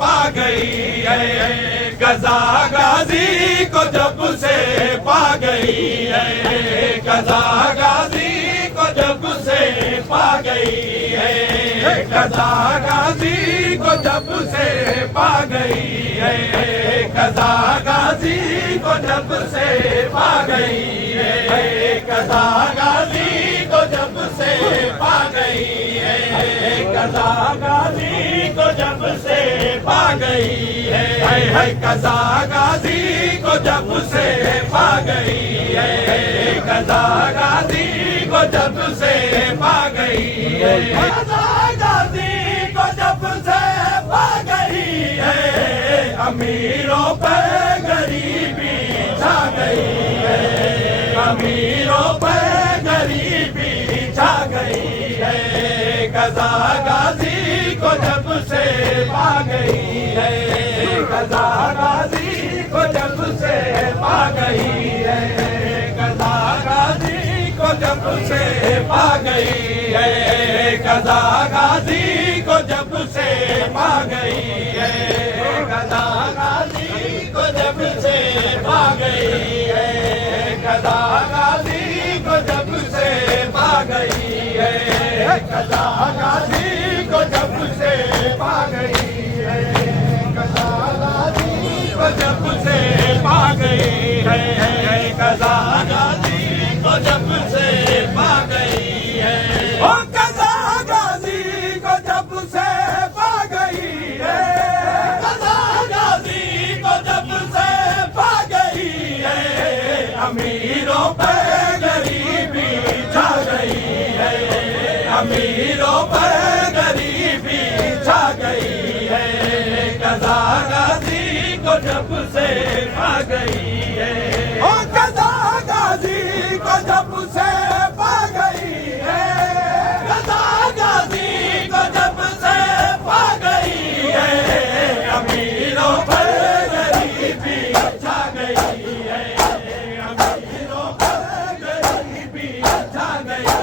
पा गई है, कज़ा गाजी को जब से पा गई है, कज़ा गाजी को जब से पा गई है, कज़ा गाजी को जब से पा गई है, कज़ा गाजी को जब से पा गई है, कज़ा गाजी को जब से पा गई है, कज़ा गाजी को जब से पा गई है, कज़ा गाजी को जब से पा गई है, कज़ा गाजी को जब से पा गई है, कज़ा गाजी को जब से पा गई है, अमीरों पर गरीबी छा गई है, अमीरों पर गरीबी छा गई है, कज़ा गाजी को जब से पा गई है, कज़ा गाजी को जब से पा गई है, कज़ा गाजी को जब से पा गई है, कज़ा गाजी को जब से पा गई है, कज़ा गाजी को जब से पा गई है, कज़ा गाजी को जब से पा गई है, कज़ा गाजी को जब से पा गई है, कज़ा गाजी को जब से पा गई है, कज़ा गाजी को जब से पा गई है, ओ कज़ा गाजी को जब से पा गई है, कज़ा गाजी को जब से पा गई है, अमीरों पर गरीबी छा गई है, अमीरों पर गरीबी छा गई है, कज़ा गाजी को जब से पा गई है, ओ कज़ा गाजी को जब से पा गई है, कज़ा गाजी को जब से पा गई है, अमीरों पर गरीबी छा गई है, अमीरों पर गरीबी छा गई है,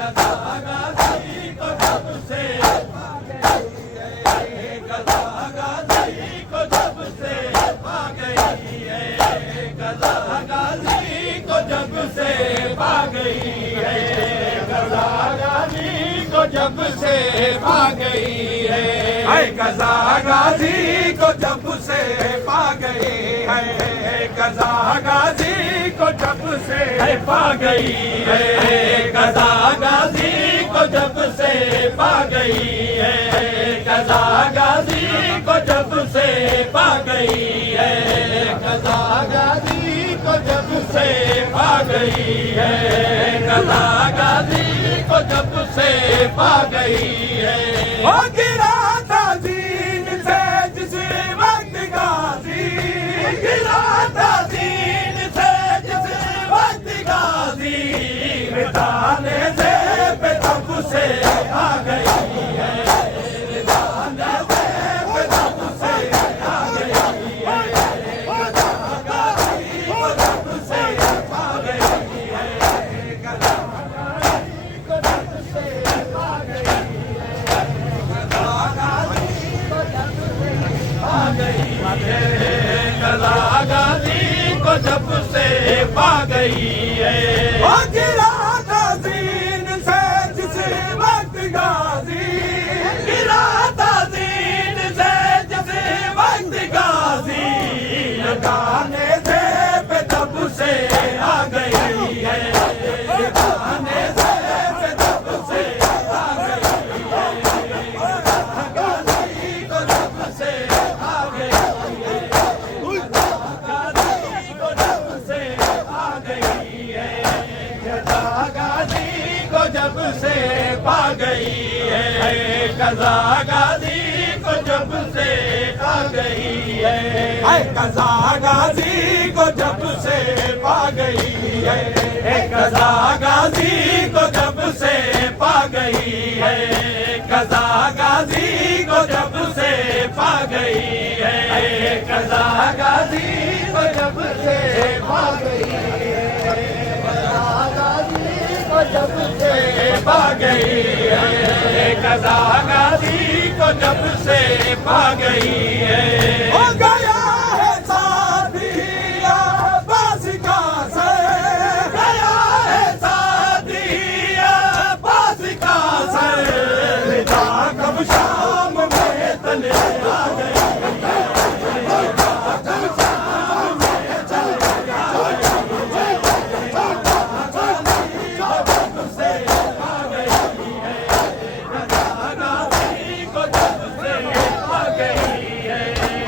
कज़ा गाजी को जब से पा गई है, कज़ा गाजी को जब से पा गई है, कज़ा गाजी को जब से पा गई है, कज़ा गाजी को जब से पा गई है, कज़ा गाजी को जब से पा गई है, कज़ा गाजी को जब से पा गई है, कज़ा गाजी को जब से पा गई है, कज़ा गाजी को जब से पा गई है, कज़ा गाजी को जब से पा गई है, कज़ा गाजी को जब से पा गई है, ओ गिरा था दीन से जिस वक्त गाजी, गिरा था दीन से जिस वक्त गाजी, मिटाने से पे तब से आ गई है, मिटाने से पे तब से आ गई है, कज़ा गाजी को जब से पा गई है, कज़ा गाजी को जब से पा गई है, कज़ा गाजी को जब से पा गई है, कज़ा गाजी को जब से पा गई है, ओ गिरा था दीन से जिस वक्त गाजी, गिरा था दीन से जिस वक्त गाजी, लगाने से पे तब से आ गई है, लगाने से पे तब से आ गई है, कज़ा गाजी को जब से आ गई है, कज़ा गाजी को जब से आ गई है, कज़ा गाजी को जब से पा गई है, कज़ा गाजी को जब से आ गई है, कज़ा गाजी को जब से पा गई है, कज़ा गाजी को जब से पा गई है, कज़ा गाजी को जब से पा गई है, कज़ा गाजी को जब से पा गई है, कज़ा गाजी को जब से पा गई है, कज़ा गाजी को को जब से पा गई है। हो गया है साथी अब्बास का सर, गया है साथी अब्बास का सर, रिदा कब शाम में तले आ गई।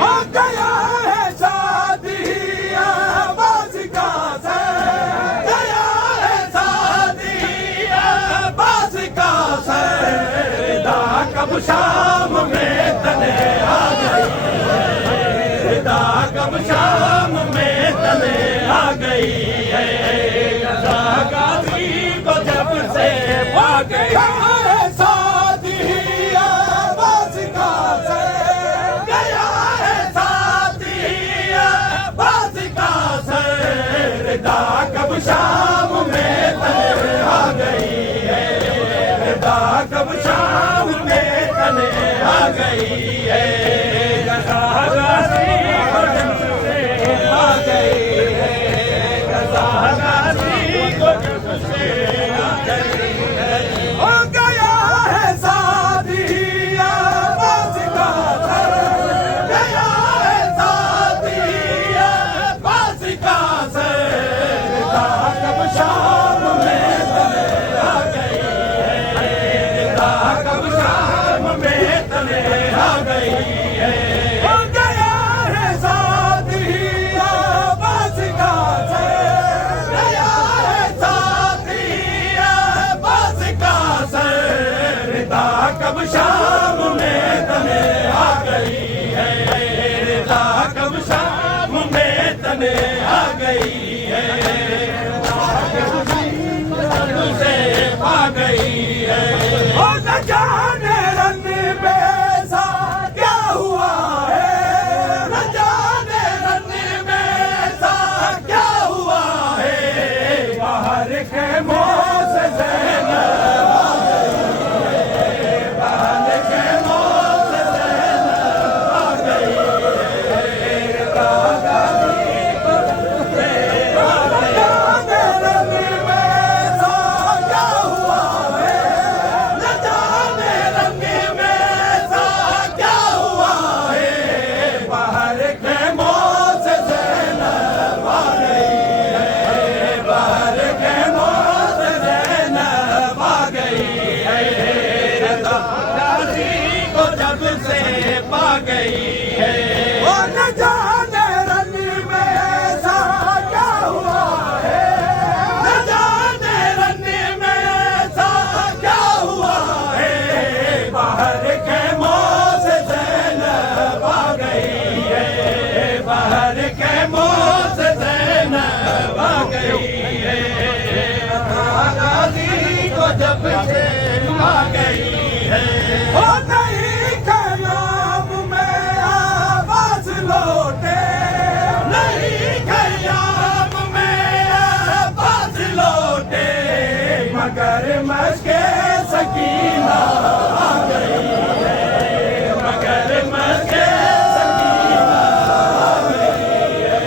हो गया है साथी अब्बास का सर, गया है साथी अब्बास का सर, रिदा कब शाम में तले आ गई। रिदा कब शाम में तले आ गई है। रज़ा गाज़ी को जब से पा गई। गया है साथी अब्बास का सर, गया है साथी अब्बास का सर, रिदा कब शाम में तले आ गई है। रिदा कब शाम में तले आ गई है। रज़ा गाज़ी को जब से आ गई है। रज़ा गाज़ी को जब से आ गई है। हो गया है साथी अब्बास का सर, गया है साथी अब्बास का सर, रिदा कब शाम में तले आ गई है। रिदा कब शाम में तले आ गई है। हो गया है साथी अब्बास का सर, गया है साथी अब्बास का सर, रिदा कब शाम में तले आ गई है। रिदा कब शाम में तले आ गई है। से पा गई है। हो न जाने रंग में सा क्या हुआ है, न जाने रन में सा क्या हुआ है। बाहर के मोह से ज़ैनब आ गई है। बाहर के मोह से ज़ैनब आ गई है। रज़ा गाज़ी को से आ गई। जाने रंग में सा क्या हुआ है, न जाने रंग में सा क्या हुआ है। बाहर के मोह से ज़ैनब आ गई है। बाहर के मोह से ज़ैनब आ गई है। रज़ा गाज़ी को जब से पा गई है। हो न जाने रंग में सा क्या हुआ है, न जाने रन में सा क्या हुआ है। बाहर के मोह से ज़ैनब आ गई है। बाहर के मोह से ज़ैनब आ गई है। रज़ा गाज़ी को जब से आ गई है। हो नहीं ख़याम में आवाज़ लौटे, नहीं ख़याम में अब्बास लौटे, मगर मस्के सकीना आ गई है। मगर मस्के सकीना आ गई है।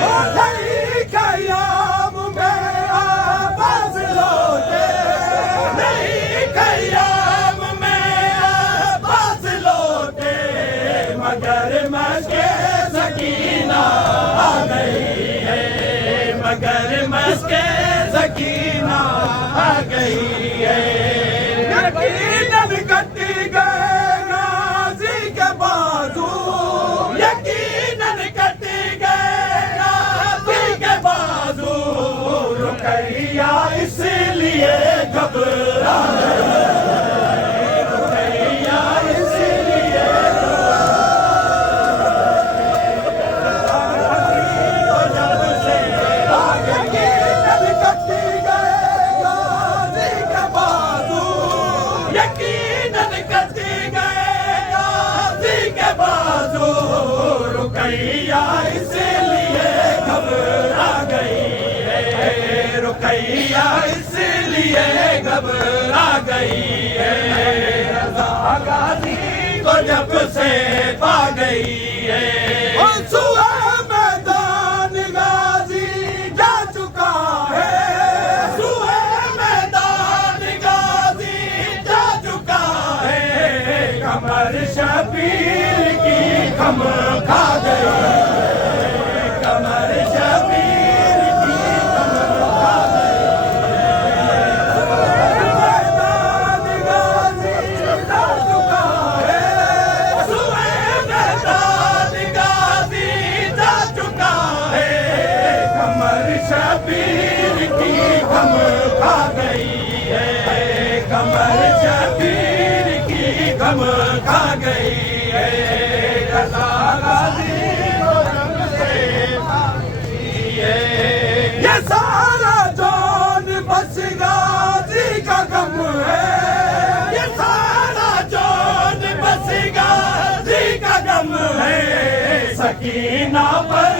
हो नहीं ख़याम में आवाज़ लौटे, नहीं ख़याम में अब्बास लौटे, मगर मस्के सकीना आ गई है। मगर मस्के सकीना आ गई है। यकीनन कट गए गाज़ी के बाजू, यकीनन कट गए गाज़ी के बाजू, रुकैया इसलिए घबरा गई। रुकैया इसलिए जब से आ गई। यकीनन कट गए गाज़ी के बाजू, यकीनन कट गए गाज़ी के बाजू, रुकैया इसलिए घबरा गई है। रुकैया इसलिए घबरा गई है। रज़ा गाज़ी को जब से पा गई है। सुए मैदान गाजी जा चुका है, सुए मैदान गाजी जा चुका है। कमर शबीर की खम खा गई, कमर शबीर की खम खा गई। मैदान गाजी जा चुका है, सुए मैदान गाजी जा चुका है। कमर शबीर की खम खा गई है, कमर शबीर की खम खा गई है। गजा गाजी को जब से पा गई है। ये सारा जोन बस गाजी का गम है, ये सारा जोन बस गाजी का गम है। सकीना पर